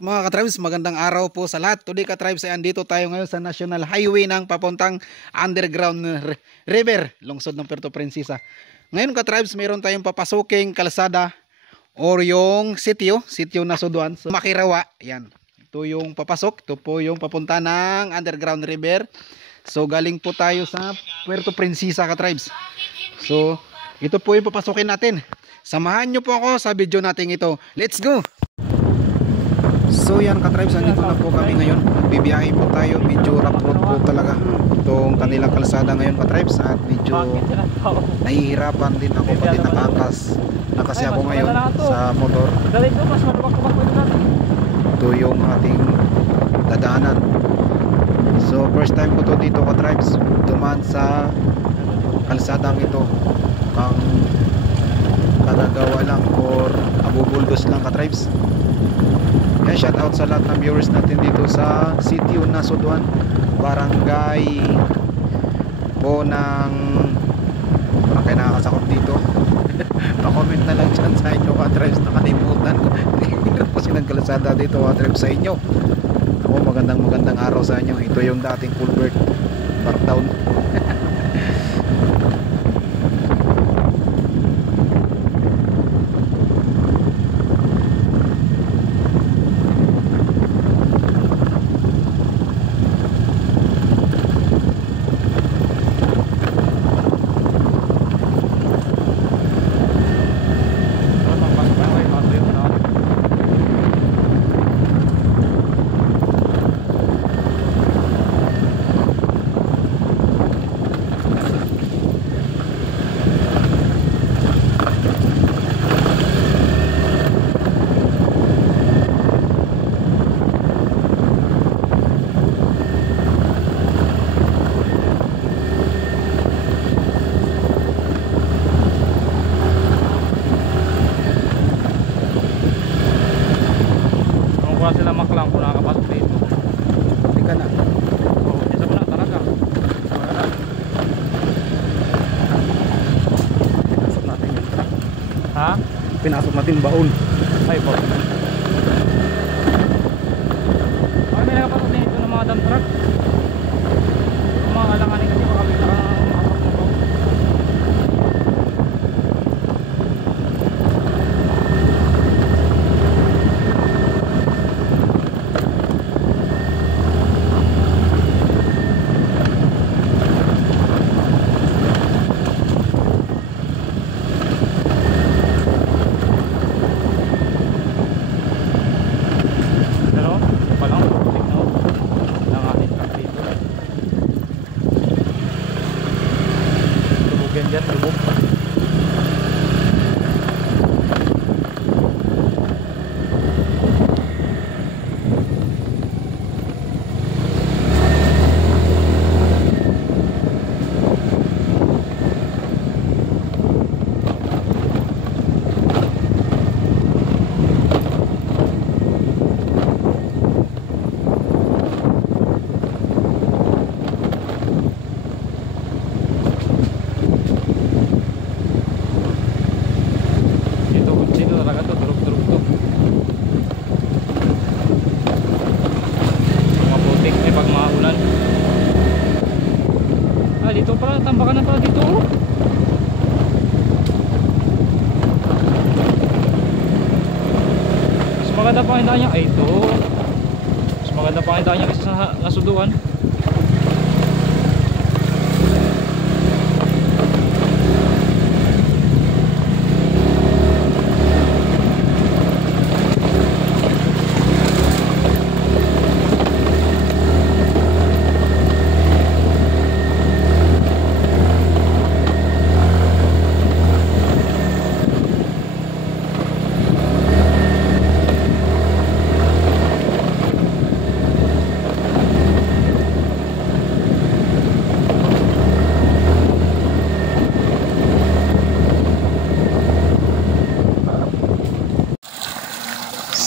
Mga ka-tribes, magandang araw po sa lahat. Today ka-tribes ay andito tayo ngayon sa National Highway ng papuntang underground river, lungsod ng Puerto Princesa. Ngayon ka-tribes, mayroon tayong papasuking kalsada or yung sitio na Suduan. So, Makirawa, yan. Ito yung papasok, ito po yung papunta ng underground river. So galing po tayo sa Puerto Princesa ka-tribes. So ito po yung papasukin natin. Samahan nyo po ako sa video natin ito. Let's go! So yan ka-tribes, andito na po kami ngayon. Bibiyahe po tayo, medyo rough road po talaga itong kanilang kalsada ngayon ka-tribes. At medyo nahihirapan din ako, pati nakakas na kasi ako ngayon sa motor. Ito yung ating dadaanan. So first time ko to dito ka-tribes, dumaan sa kalsadang ito. Ang kagagawa lang or abubuldos lang ka-tribes. Kaya shout out sa lahat ng viewers natin dito sa sitio na Suduan, barangay po ng barangay nakakasakop dito. Pa-comment na lang dyan sa inyo ka-tribes, nakalimutan ko. Hirap kasi ng kalsada dito ka-tribes sa inyo. Ako magandang araw sa inyo. Ito yung dating Fulbert Parktown. Sila maklang kung nakakapasok dito. Hindi ka na. Oo, isa pa na talaga. Pinasok natin yung truck. Ha? Pinasok natin yung baon. Ay po. Ay, may nakapasok dito ng mga dump truck. Yung mga alanganin kasi baka may nakapasok na po. Diyan, lubog. Dito pala, tambakan na pala dito. Mas maganda pa kita niya. Ay ito. Mas maganda pa kita niya kasi sa Nasuduan.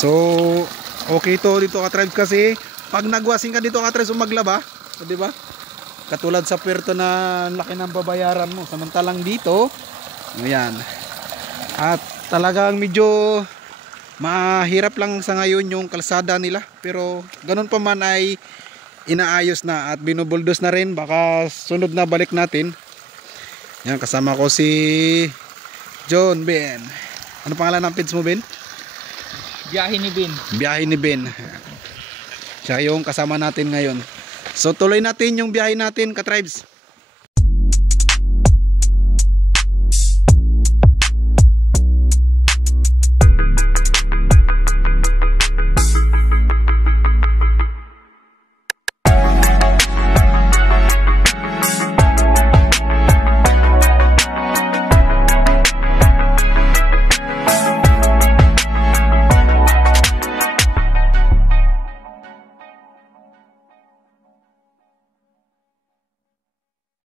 So okay to dito ka-tribes kasi pag nagwasing ka dito ka-tribes maglaba, di ba? Katulad sa Puerto na laki ng babayaran mo, samantalang dito ayan. At talagang medyo Mahirap lang sa ngayon yung kalsada nila, pero ganun pa man ay inaayos na at binubuldos na rin. Baka sunod na balik natin. Yan, kasama ko si John Ben. Ano pangalan ng page mo, Ben? Biyahe ni Ben. Biyahe ni Ben. Siya yung kasama natin ngayon. So tuloy natin yung biyahe natin, ka-tribes.